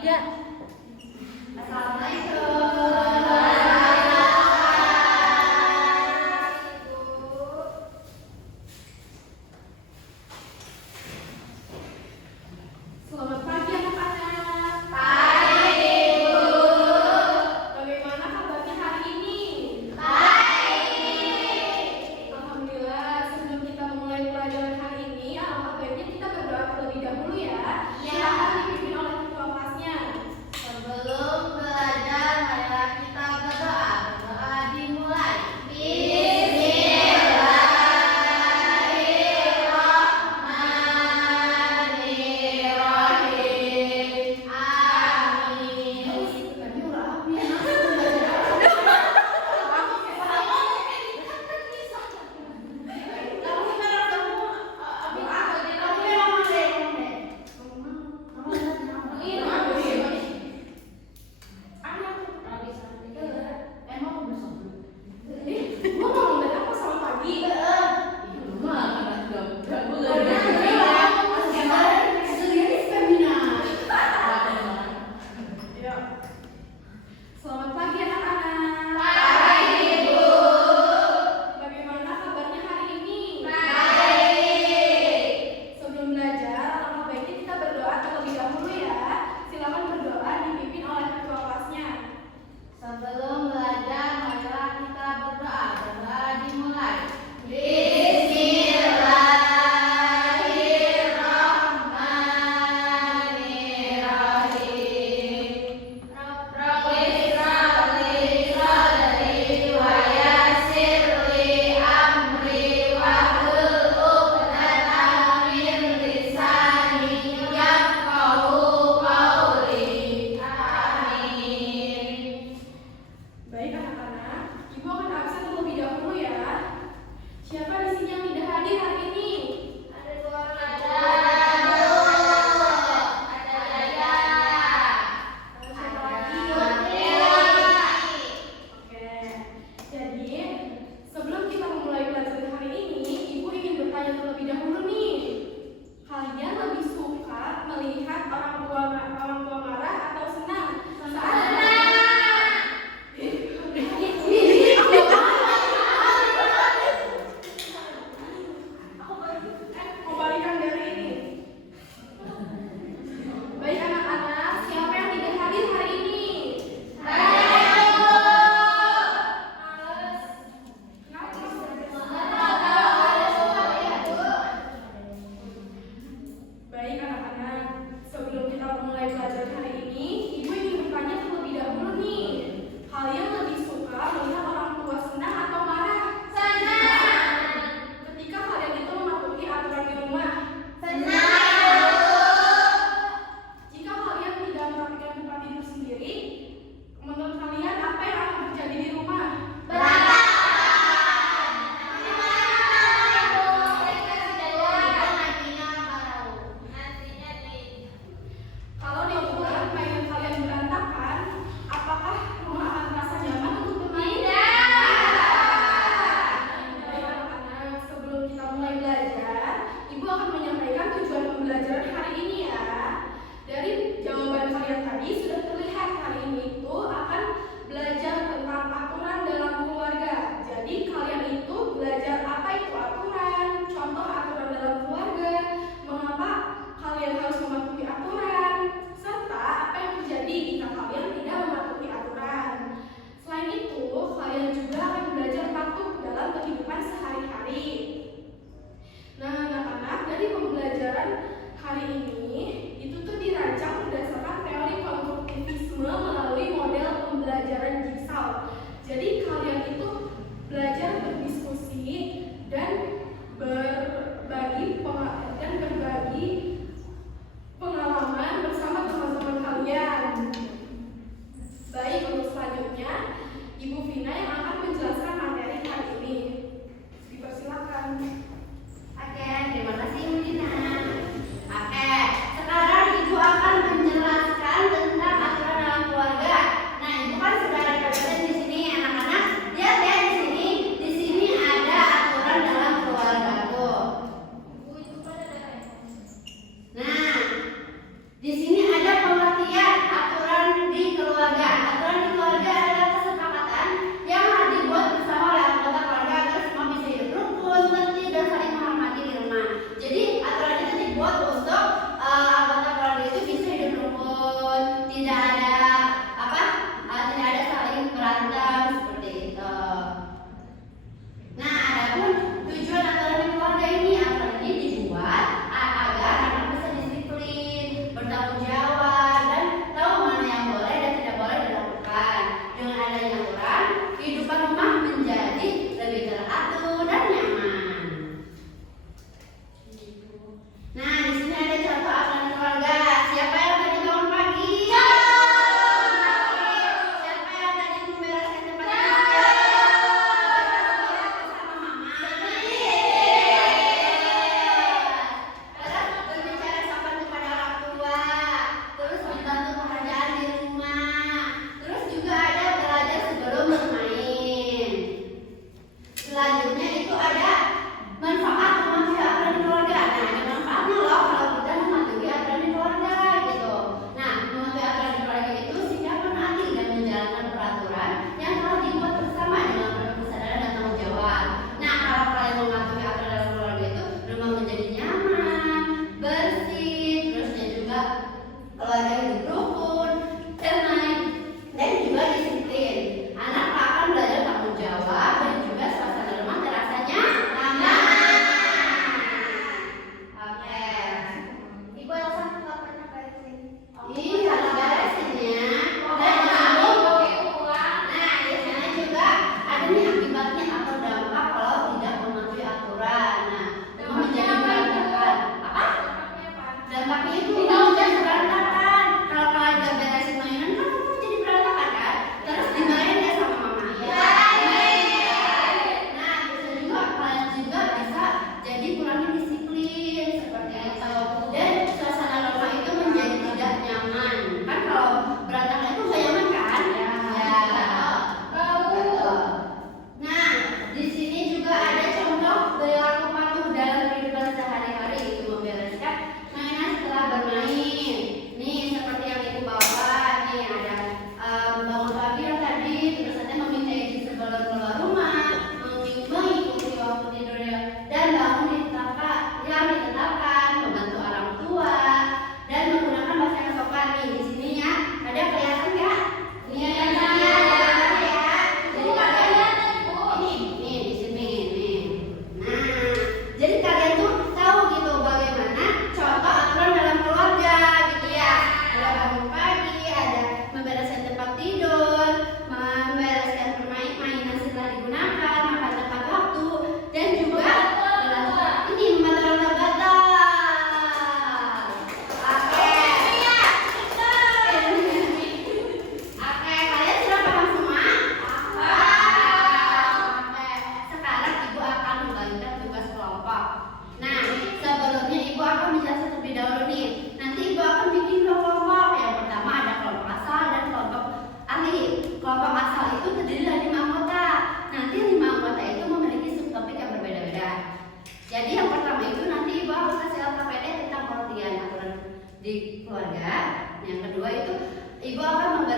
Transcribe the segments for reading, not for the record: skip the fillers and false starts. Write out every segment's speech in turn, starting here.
3. Selamat pagi anak-anak. Pagi, Ibu. Bagaimana kabarnya hari ini? Baik. Alhamdulillah, sebelum kita memulai pelajaran hari ini, alangkah baiknya kita berdoa terlebih dahulu ya. Iya. Silakan dipimpin oleh ketua kelasnya. Sebelum belajar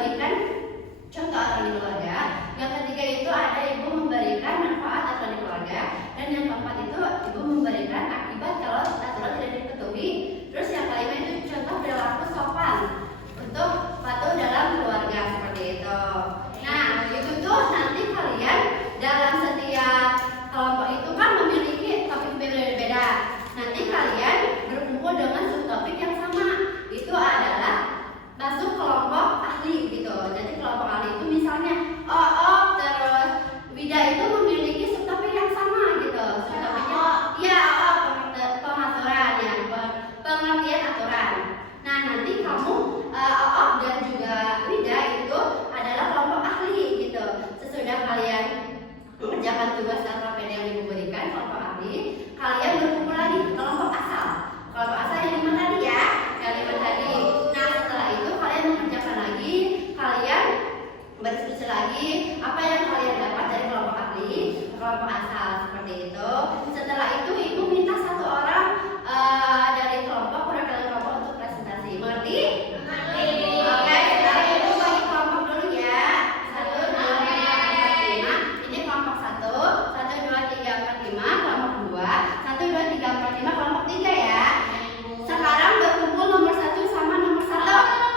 memberikan contoh aturan di keluarga. Yang ketiga itu ada ibu memberikan manfaat aturan di keluarga. Dan yang keempat itu ibu memberikan akibat kalau aturan tidak dipatuhi. Terus yang kelima itu contoh perilaku sopan untuk patuh dalam keluarga seperti itu. Nah, itu tuh nanti kalian dalam setiap kelompok itu kan memiliki topik berbeda-beda. Nanti kalian berkumpul dengan subtopik yang sama. Itu adalah masuk kelompok ahli gitu. Jadi kelompok ahli itu misalnya terus Wida itu memiliki subtopik yang sama gitu. Subtopiknya ya pengaturan ya, pengertian aturan. Nah, nanti kamu dan juga Wida itu adalah kelompok ahli gitu. Sesudah kalian mengerjakan tugas LKPD yang ibu berikan kelompok ahli, kalian berkumpul lagi ke kelompok asal. Kelompok asal yang lima tadi ya, yang lima tadi. Nah, setelah itu kalian mengerjakan lagi, kalian berdiskusi lagi apa yang kalian dapat dari kelompok ahli, kelompok asal seperti itu. Setelah itu ibu minta satu orang dari kelompok perwakilan kelompok untuk presentasi. Mengerti? Oke, sekarang ibu bagi kelompok dulu ya. 1, 2, 3, 4, 5. Ini kelompok 1, 1, 2, 3, 4, 5. Kelompok 2, 1, 2, 3, 4, 5. Kelompok 3 ya. Sekarang berkumpul nomor 1 sama nomor 1.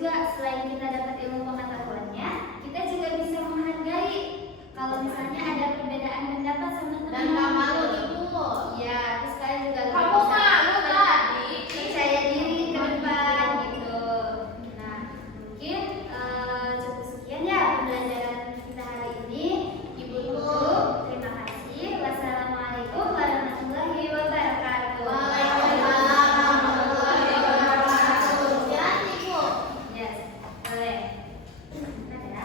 juga selain kita dapat ilmu pengetahuannya, kita juga bisa menghargai kalau misalnya ada perbedaan pendapat sama Dan teman. gak malu ibu. Ya, terus kalian juga lebih Kamu bisa malu tadi. percaya diri ke depan gitu. Nah, mungkin cukup sekian ya pembelajaran kita hari ini. Ibu guru, terima kasih. Wassalamualaikum warahmatullahi wabarakatuh. Waalaikumsalam warahmatullahi wabarakatuh. Jangan ibu. Yes, boleh. Ada.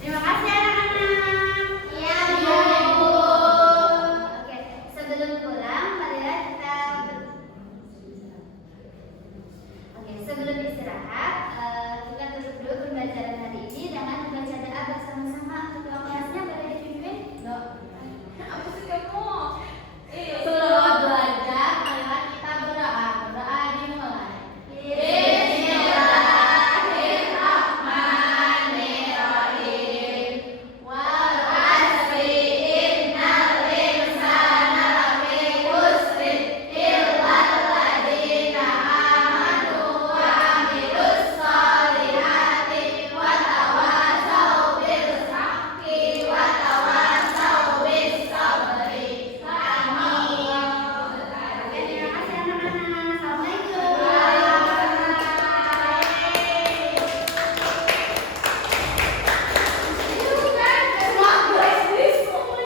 Terima kasih anak-anak. Iya, Bu. Oke, sebelum pulang